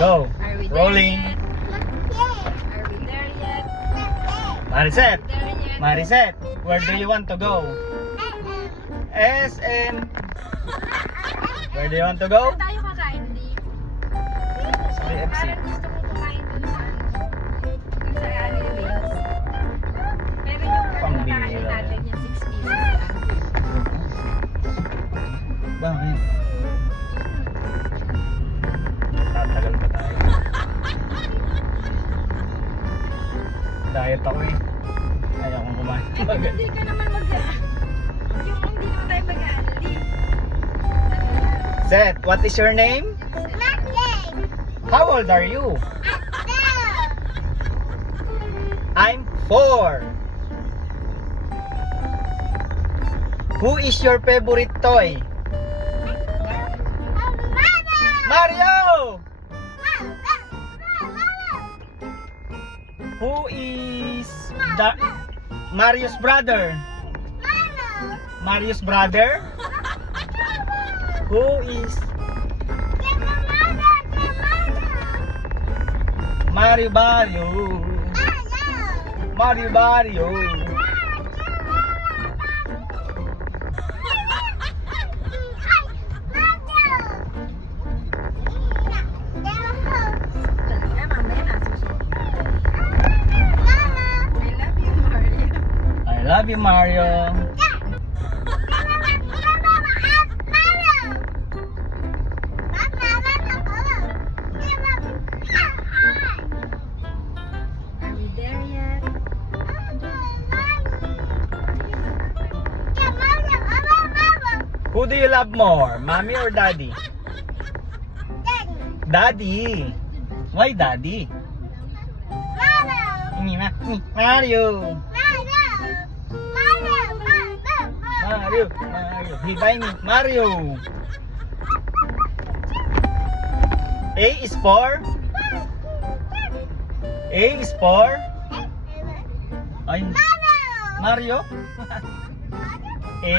Go. Are we there Rolling. yet? Are we there yet? Mariset. There yet? Mariset. Where do you want to go? SM. Where do you want to go? Saan tayo kakain, Di? Sa KFC. Parang gusto kong kumain dun sa Annie Wings. Pero yung Pambira kakain yan. natin yung 6 pieces lang. Bakit? Tatagal pa tayo. Diet ako eh. Ayaw kong kumain. Hindi ka naman yung hindi naman tayo mag-aali. Seth, what is your name? How old are you? I'm 4. Who is your favorite toy? Mario! Who is Mario's brother? Mario's brother? Who is Mario Mario? Mario Mario. Mamaya nasusunod. I love you, Mario. I love you, Mario. Are we there yet? Who do you love more, mommy or daddy? Daddy. Why daddy? Mario. Mario. Mario. He buy me Mario. A is for A is for ay Mario. A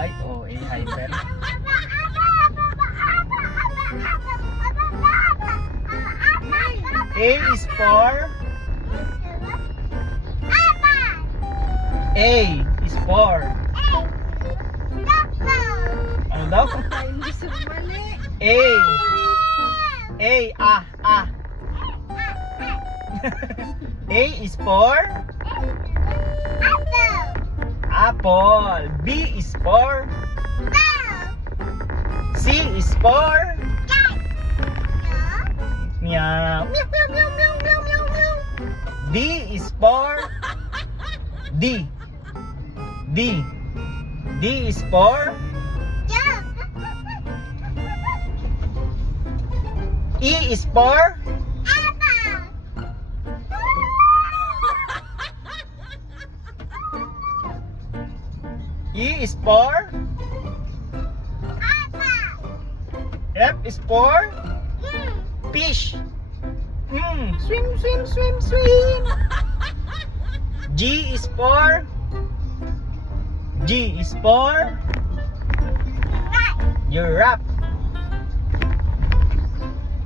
ay oh A hyper. A is for A is for ano daw? Ay, gusto ko mali. A A is for apple. B is for C is for meow. D is for D is for E is for E is for F is for fish. Swim, swim, swim, swim. G is for giraffe.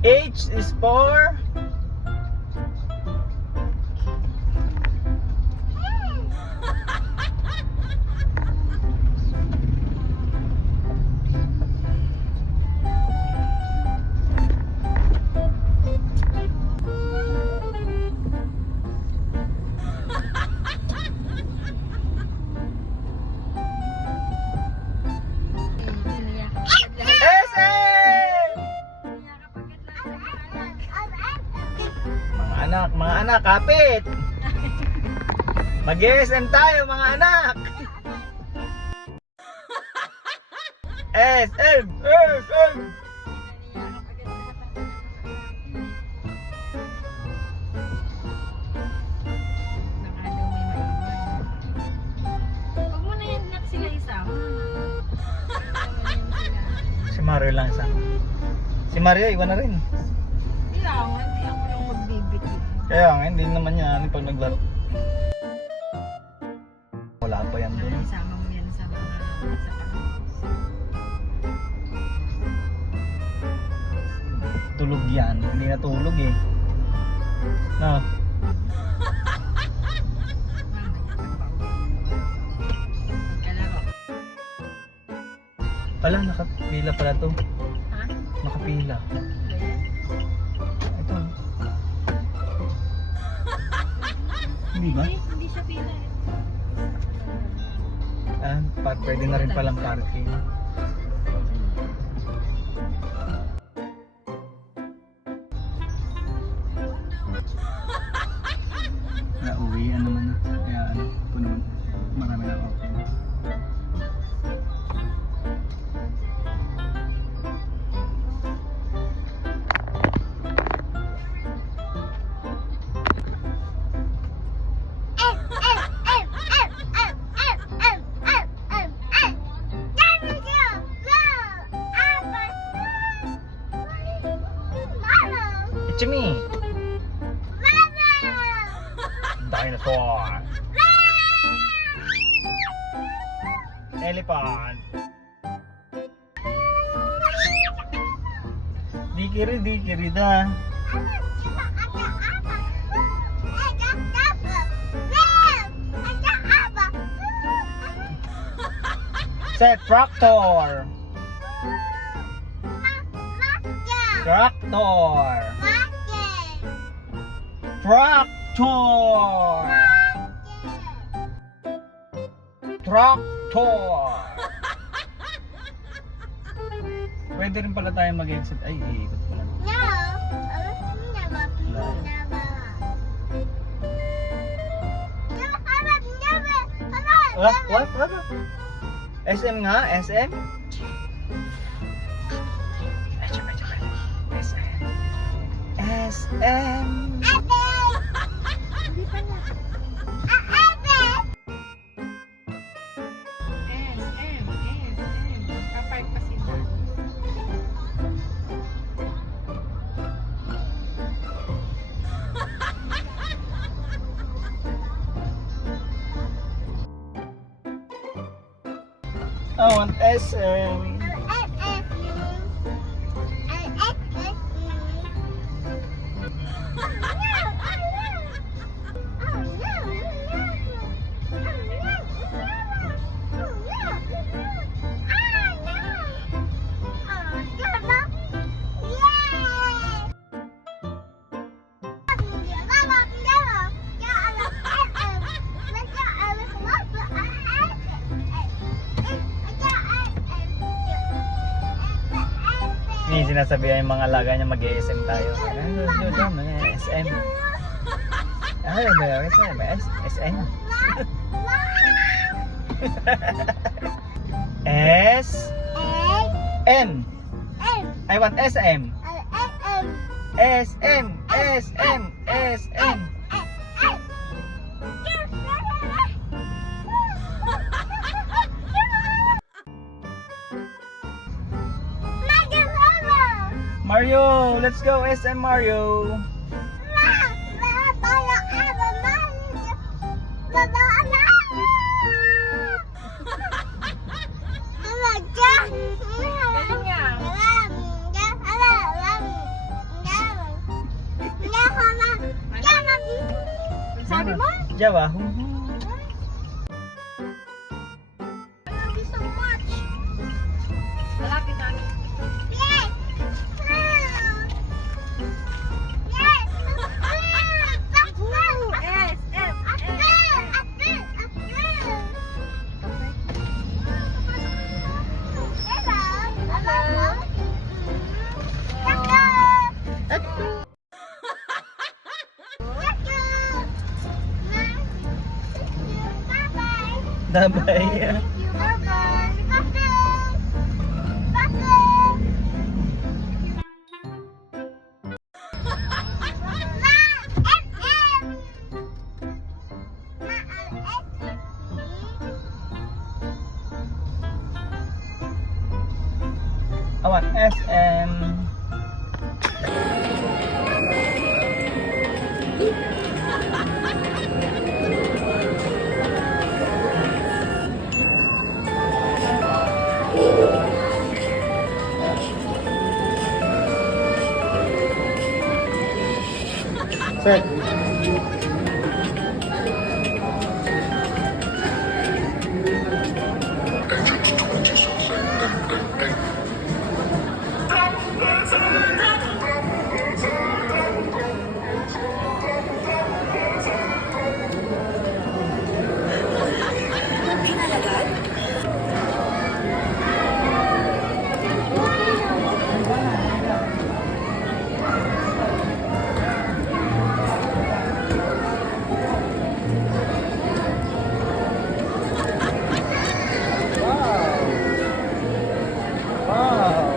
H is for mga anak, kapit. Mag-SM tayo, mga anak. SM. Huwag mo na yan sila isama. Si Mario lang isa. Si Mario, iwan na rin. Hindi ako yung magbibit. Kaya nga, hindi naman niya ano pag naglaro. Wala pa yan doon. Isama mo yan sa mga sa pag tulog yan. Hindi natulog eh. No. Kalaro. Pala, nakapila pala to. Ha? Nakapila. Ito. Hindi ba? Hindi siya pila eh. Pwede na rin palang parking. Nauwi, ano naman na. Kaya ano, puno. Marami na open. It's me! Dinosaur! Elephant! Dikiri da. Set tractor! Tractor! Tractor! Tractor! Pwede rin pala tayo mag-exit. Ay, iikot pala. What? SM nga? SM? SM. Kapark pa sila. I want SM. Ni sinasabihan yung mga alaga niya mag-SM tayo. SM. Ay, SM. S N. I want SM. SM. SM. Mario, let's go SM Mario. Ganun nga. Sabi mo? Jawa. Thank you so much. Malapit na. Dabay. I want SM. Set. Wow.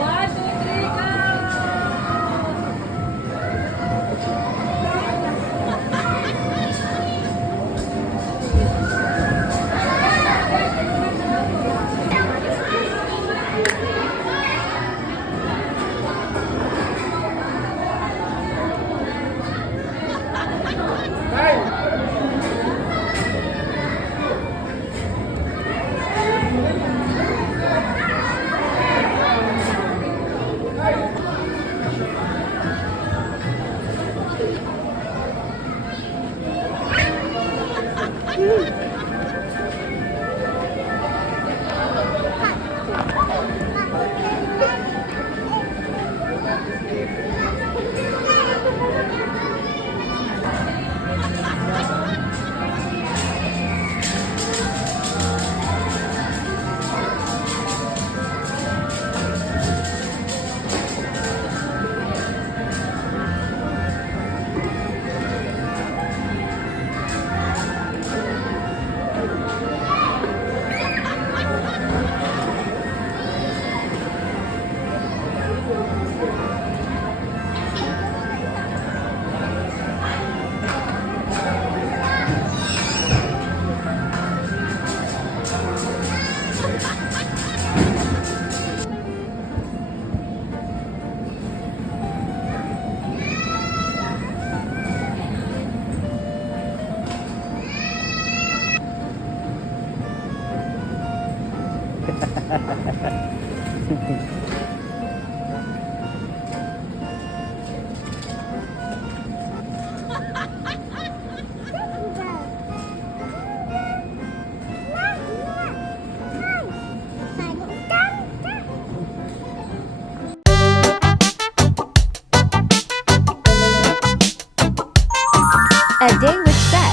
One, two, three, go! A day with Seth.